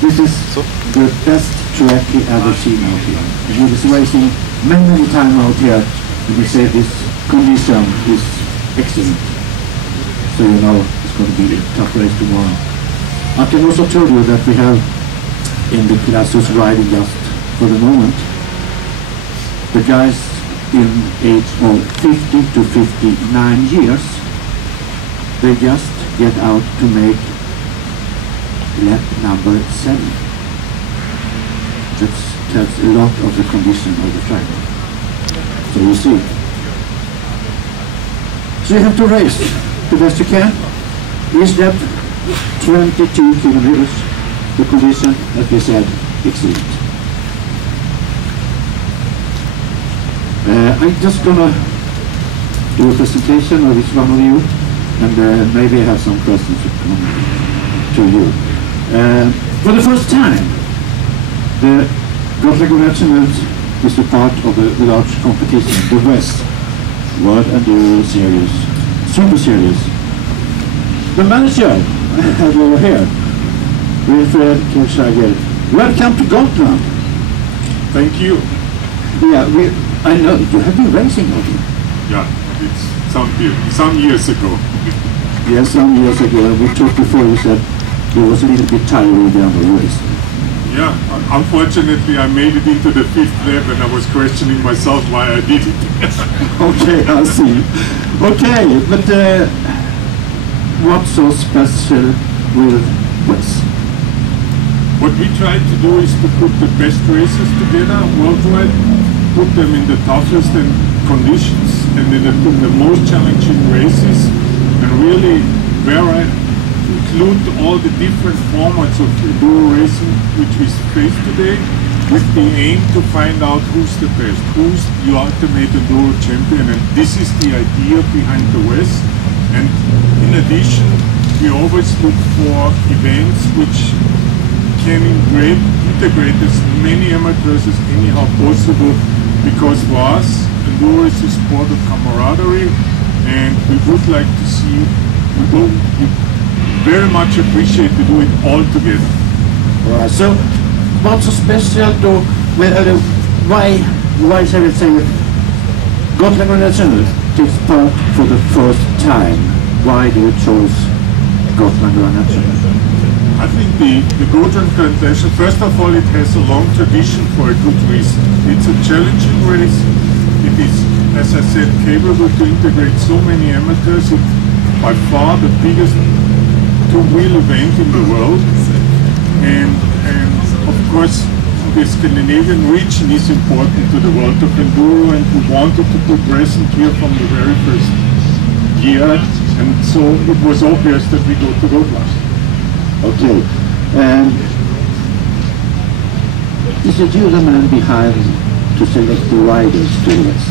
This is the best track he ever seen out here. He was racing many times out here, and he said this condition is excellent. So you know it's going to be a tough race tomorrow. I can also tell you that we have in the classes riding just for the moment, the guys in age of 50 to 59 years, they just get out to make lap number 7. That tells a lot of the condition of the track. So you see. So you have to race the best you can. Each lap 22 kilometers. The condition, as we said, excellent. I'm just gonna do a presentation of each one of you, and maybe I have some questions to come to you. For the first time, the Gotland Grand National is a part of a large competition, the West World Enduro Series, Super Series. The manager I have over here, Wilfred Kirchhager. Welcome to Gotland. Thank you. Yeah, I know you have been racing over here. Yeah, it's some years ago. Yes, some years ago. We talked before. You said you was a little bit tired of the other race. Yeah, unfortunately, I made it into the 5th lap, and I was questioning myself why I did it. Okay, I see. Okay, but what's so special with this? What we try to do is to put the best races together worldwide, put them in the toughest conditions and in the most challenging races, and really where I include all the different formats of enduro racing which we face today, with the aim to find out who's the best, who's the ultimate enduro champion, and this is the idea behind the West. And in addition, we always look for events which can integrate as many amateurs as anyhow possible, because for us, enduro is a sport of camaraderie, and we would like to see, we very much appreciate to do it all together. Right. So, what's so special to, why shall we say Gotland Grand National takes part for the first time? Why do you choose Gotland Grand National? I think the Gotland Grand National, first of all, it has a long tradition for a good reason. It's a challenging race. It is, as I said, capable to integrate so many amateurs. It's by far the biggest two-wheel event in the world. And of course, the Scandinavian region is important to the world of enduro, and we wanted to put racing here from the very first year. And so it was obvious that we go to Gotland. Okay, and is it you the man behind to select the riders to the West?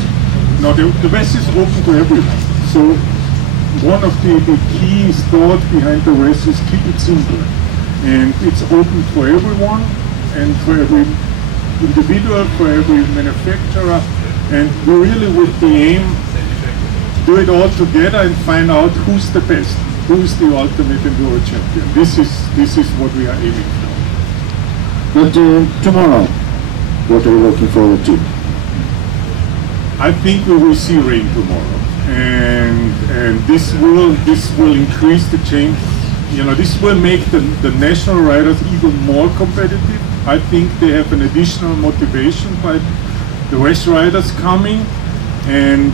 No, the West is open to everyone. So one of the key thoughts behind the West is keep it simple. And it's open for everyone, and for every individual, for every manufacturer. And we really, with the aim, do it all together and find out who's the best. Who's the ultimate enduro champion? This is what we are aiming for. But tomorrow, what are you looking forward to? I think we will see rain tomorrow, and this will increase the change. You know, this will make the national riders even more competitive. I think they have an additional motivation by the West riders coming, and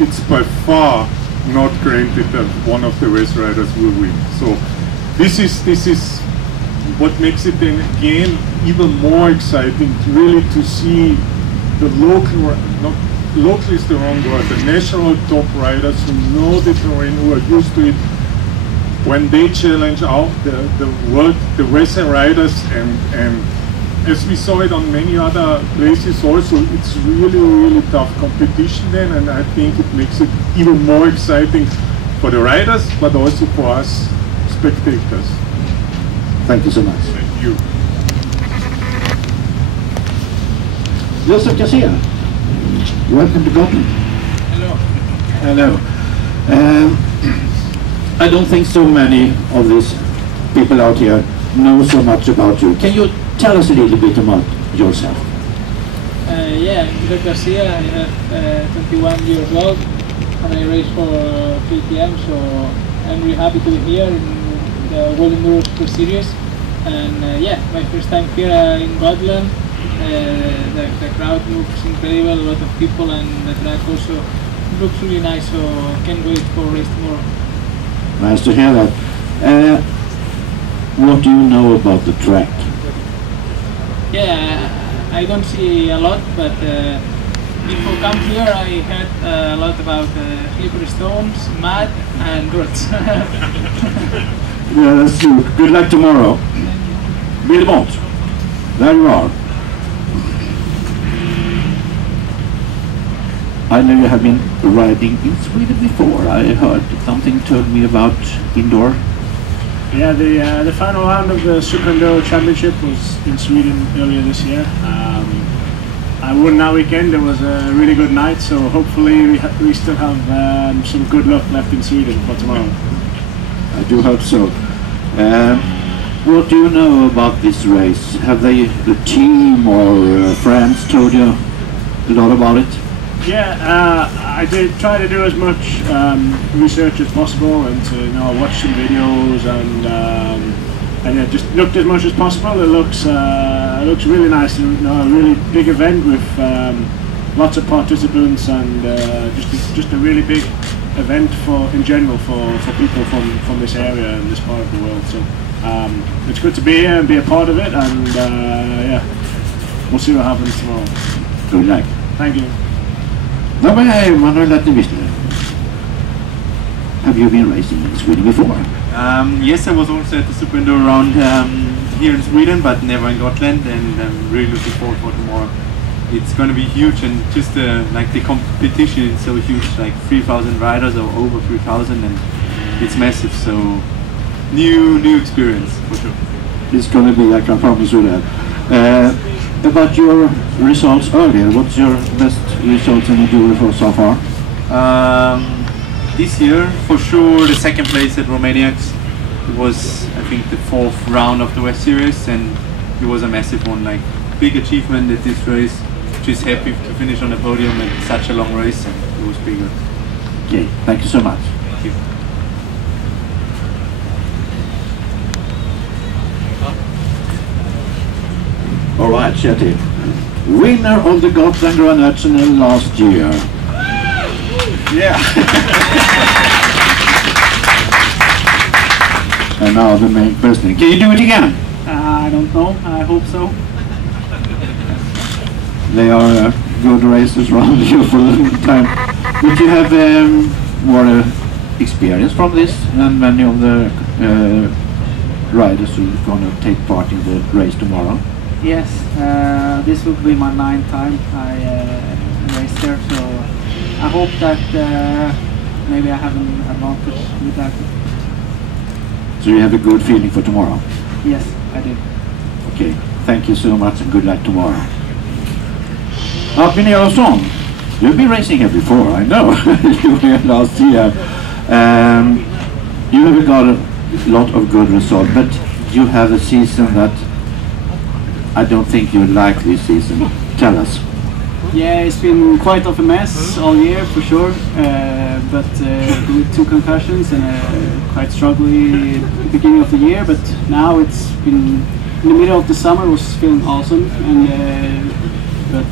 it's by far not granted that one of the race riders will win. So this is what makes it then again even more exciting, really to see the local is the wrong word, the national top riders who know the terrain, who are used to it, when they challenge out the race riders, and as we saw it on many other places also, it's really tough competition then, and I think it makes it even more exciting for the riders, but also for us spectators. Thank you so much. Thank you. Josep Garcia, welcome to Gotland. Hello. Hello. I don't think so many of these people out here know so much about you. Can you tell us a little bit about yourself? Yeah, I'm Josep Garcia. I have 21 years old and I race for KTM, so I'm really happy to be here in the World Enduro Super Series. And yeah, my first time here in Gotland. The crowd looks incredible, a lot of people, and the track also looks really nice, so can't wait for race tomorrow. Nice to hear that. What do you know about the track? Yeah, I don't see a lot, but before come here I heard a lot about slippery stones, mud and dirt. Yeah, that's true. Good luck tomorrow. Bilbot, there you are. I know you have been riding in Sweden before. I heard something told me about indoor. Yeah, the final round of the Super Enduro Championship was in Sweden earlier this year. I won that weekend. It was a really good night, so hopefully we still have some good luck left in Sweden for tomorrow. I do hope so. What do you know about this race? Have the team or friends told you a lot about it? Yeah, I did try to do as much research as possible and to watch some videos and yeah, just looked as much as possible. It looks really nice, a really big event with lots of participants and just a really big event in general for people from this area and this part of the world. So it's good to be here and be a part of it, and yeah, we'll see what happens tomorrow. Good luck. Thank you. Manuel Lettenbichler. Have you been racing in Sweden before? Yes, I was also at the Super Enduro round here in Sweden, but never in Gotland, and I'm really looking forward for tomorrow. It's going to be huge, and just like the competition is so huge, like 3,000 riders or over 3,000, and it's massive. So new experience for sure. It's going to be, I can promise you that. About your results earlier, what's your best results in enduro so far? This year, for sure, the second place at Romaniacs. It was, I think, the 4th round of the West Series, and it was a massive one, like big achievement at this race. Just happy to finish on the podium at such a long race, and it was bigger. Okay, thank you so much. Thank you. All right, Kjetil. Winner of the Gotland Grand National last year. Yeah. And now the main question. Can you do it again? I don't know. I hope so. They are good racers around you for a long time. But you have more experience from this than many of the riders who are going to take part in the race tomorrow. Yes, this will be my 9th time I raced there, so I hope that maybe I have an advantage with that. So you have a good feeling for tomorrow? Yes, I do. Okay, thank you so much and good luck tomorrow. Albin Elowson, you've been racing here before, I know. You were here last year. You have got a lot of good results, but you have a season that I don't think you like this season. Tell us. Yeah, it's been quite of a mess all year for sure, but with 2 concussions and quite struggling beginning of the year, but now it's been in the middle of the summer was feeling awesome, and but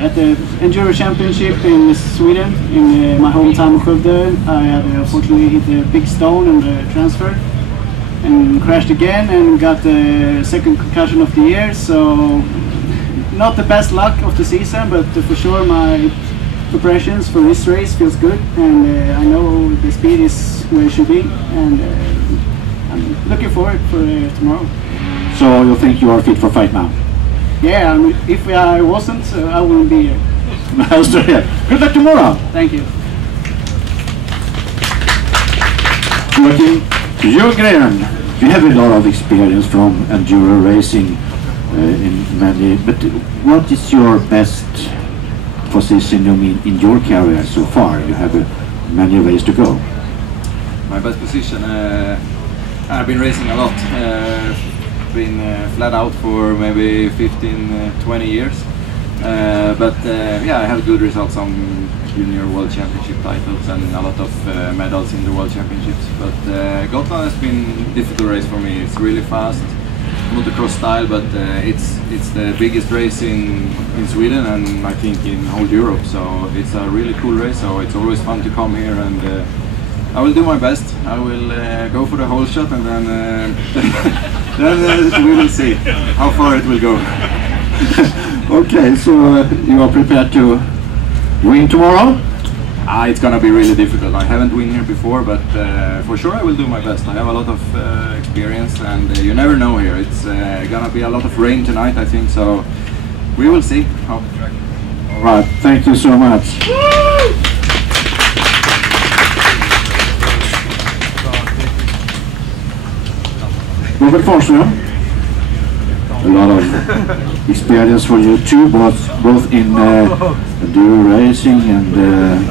at the Enduro Championship in Sweden, in my hometown of Skövde, I had unfortunately hit a big stone on the transfer and crashed again and got the 2nd concussion of the year, so not the best luck of the season, but for sure my preparations for this race feels good, and I know the speed is where it should be, and I'm looking forward for tomorrow. So you think you are fit for fight now? Yeah, I mean, if I wasn't, I wouldn't be here. Good luck tomorrow! Thank you. Joakim Ljunggren, you have a lot of experience from enduro racing in many, but what is your best position in your career so far? You have many ways to go. My best position, I've been racing a lot. been flat out for maybe 15-20 years. But yeah, I have good results on junior world championship titles and a lot of medals in the world championships. But Gotland has been a difficult race for me. It's really fast, motocross style, but it's the biggest race in Sweden and I think in whole Europe. So it's a really cool race. So it's always fun to come here, and I will do my best. I will go for the whole shot, and then we will see how far it will go. Okay, so you are prepared to win tomorrow? It's gonna be really difficult. I haven't won here before, but for sure I will do my best. I have a lot of experience, and you never know here. It's gonna be a lot of rain tonight, I think, so we will see how the track. All right, thank you so much. Robert Kvarnström, a lot of experience for you too, both in enduro racing and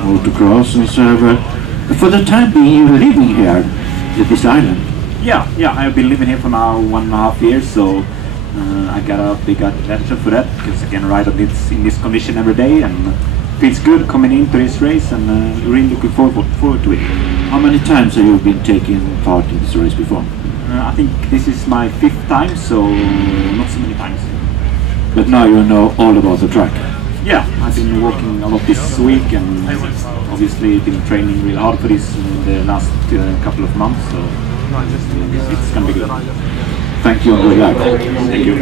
motocross and so. But for the time being, you're living here at this island. Yeah, I've been living here for now 1.5 years, so I got a big advantage for that because I can ride on this in this condition every day, and feels good coming into this race, and really looking forward to it. How many times have you been taking part in this race before? I think this is my 5th time, so not so many times. But now you know all about the track. Yeah, I've been working a lot this week, and obviously been training really hard for this in the last couple of months, so it's gonna be good. Thank you and good luck. Thank you.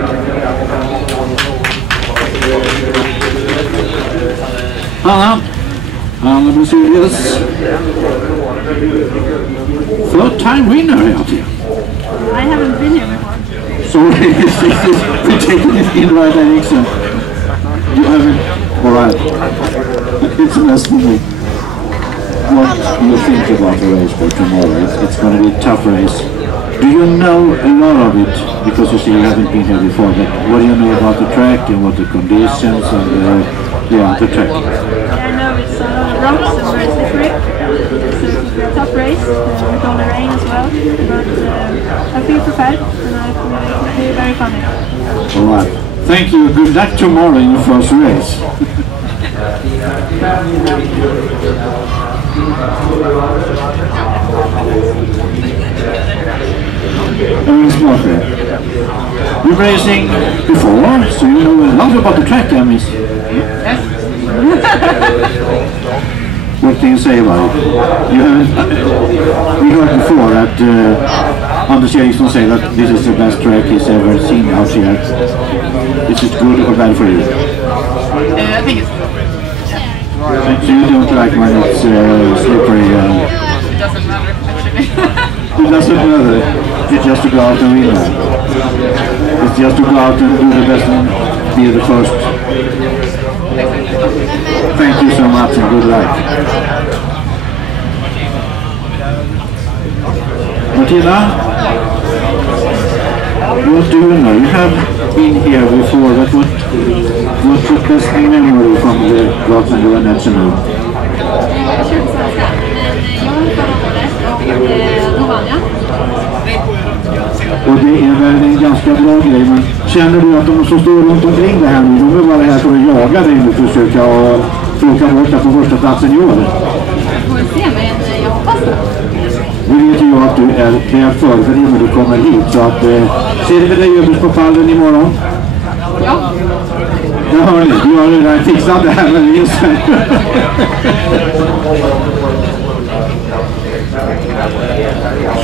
Hanna Berzelius, 3rd time winner out here. I haven't been here before. Sorry, we're taking it in right direction. You haven't? Alright. It's a mess for me. What do you think about the race for tomorrow? It's going to be a tough race. Do you know a lot of it? Because you say you haven't been here before, but what do you know about the track and what the conditions and the track? Yeah, I know it's a lot of rocks and very slippery. So it's a tough race with all the rain as well. But I feel prepared, and I feel it will be very funny. Alright. Thank you. Good luck tomorrow in your first race. Emmily Smalsjö, you've racing before, so you know a lot about the track, Emmily. Yes. What can you say about it? You haven't, we heard before that Anders Eriksson say that this is the best track he's ever seen out here. Is it good or bad for you? I think it's good. Yeah. So you don't like when it's slippery? It doesn't matter, actually. It doesn't matter. It's just to go out and win that. It's just to go out and do the best and be the first. Thank you so much and good luck. Martina, what do you know? You have been here before, but what's your best memory from the Gotland Grand National? Och det är väl en ganska bra grej, men känner du att de som står runt omkring det här nu, de är bara här för att jaga dig och försöka få åka borta på första platsen i år? Jag får se, men jag hoppas det. Nu vet ju jag att du är väl förberedd när du kommer hit, så att ser vi dig överst på pallen imorgon? Ja. Ja, hör ni, du har redan fixat det här med resan.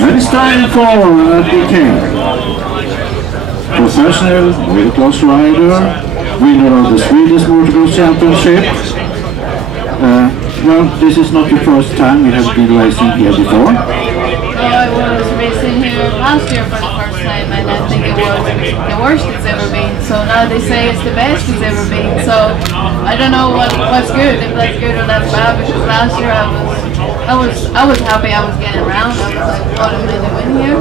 And it's time for Nathalie Kane, professional motocross rider, winner of the Swedish Motocross Championship. Well, this is not the first time you have been racing here before. I was racing here last year for the first time, and I think it was the worst it's ever been. So now they say it's the best it's ever been. So I don't know what's good, if that's good or that's bad. Because last year I was happy I was getting around. I was like, what am I doing here?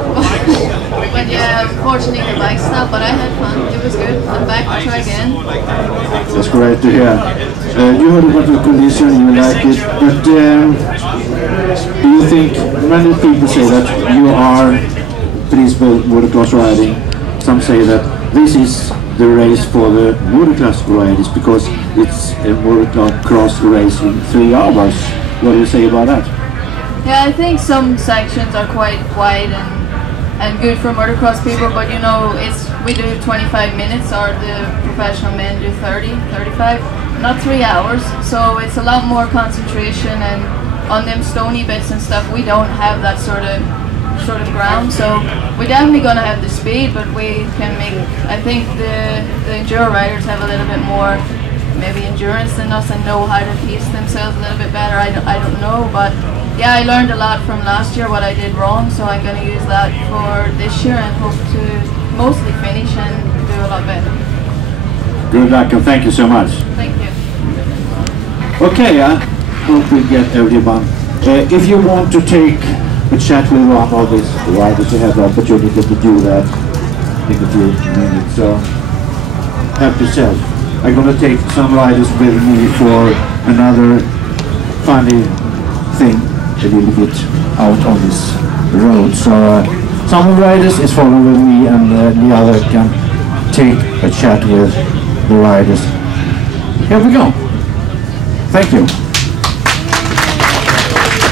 But yeah, unfortunately the bike stopped. But I had fun. It was good. I'm back to try again. That's great to hear. You heard about the condition, you like it, but do you think, many people say that you are principal motocross riding, some say that this is the race for the motocross riders because it's a motocross race in 3 hours. What do you say about that? Yeah, I think some sections are quite wide and good for motocross people, but you know, we do 25 minutes, or the professional men do 30, 35, not 3 hours. So it's a lot more concentration, and on them stony bits and stuff, we don't have that sort of ground. So we're definitely going to have the speed, but we can make, I think the enduro riders have a little bit more maybe endurance than us and know how to pace themselves a little bit better. I don't know, but yeah, I learned a lot from last year what I did wrong, so I'm going to use that for this year and hope to mostly finish and do a lot better. Good luck and thank you so much. Thank you. Okay, I hope we get everyone. If you want to take a chat with one of these riders, you have the opportunity to do that in a few minutes. So help yourself. I'm going to take some riders with me for another funny thing a little bit out on this road. So some riders is following me, and the other can take a chat with the riders. Here we go. Thank you.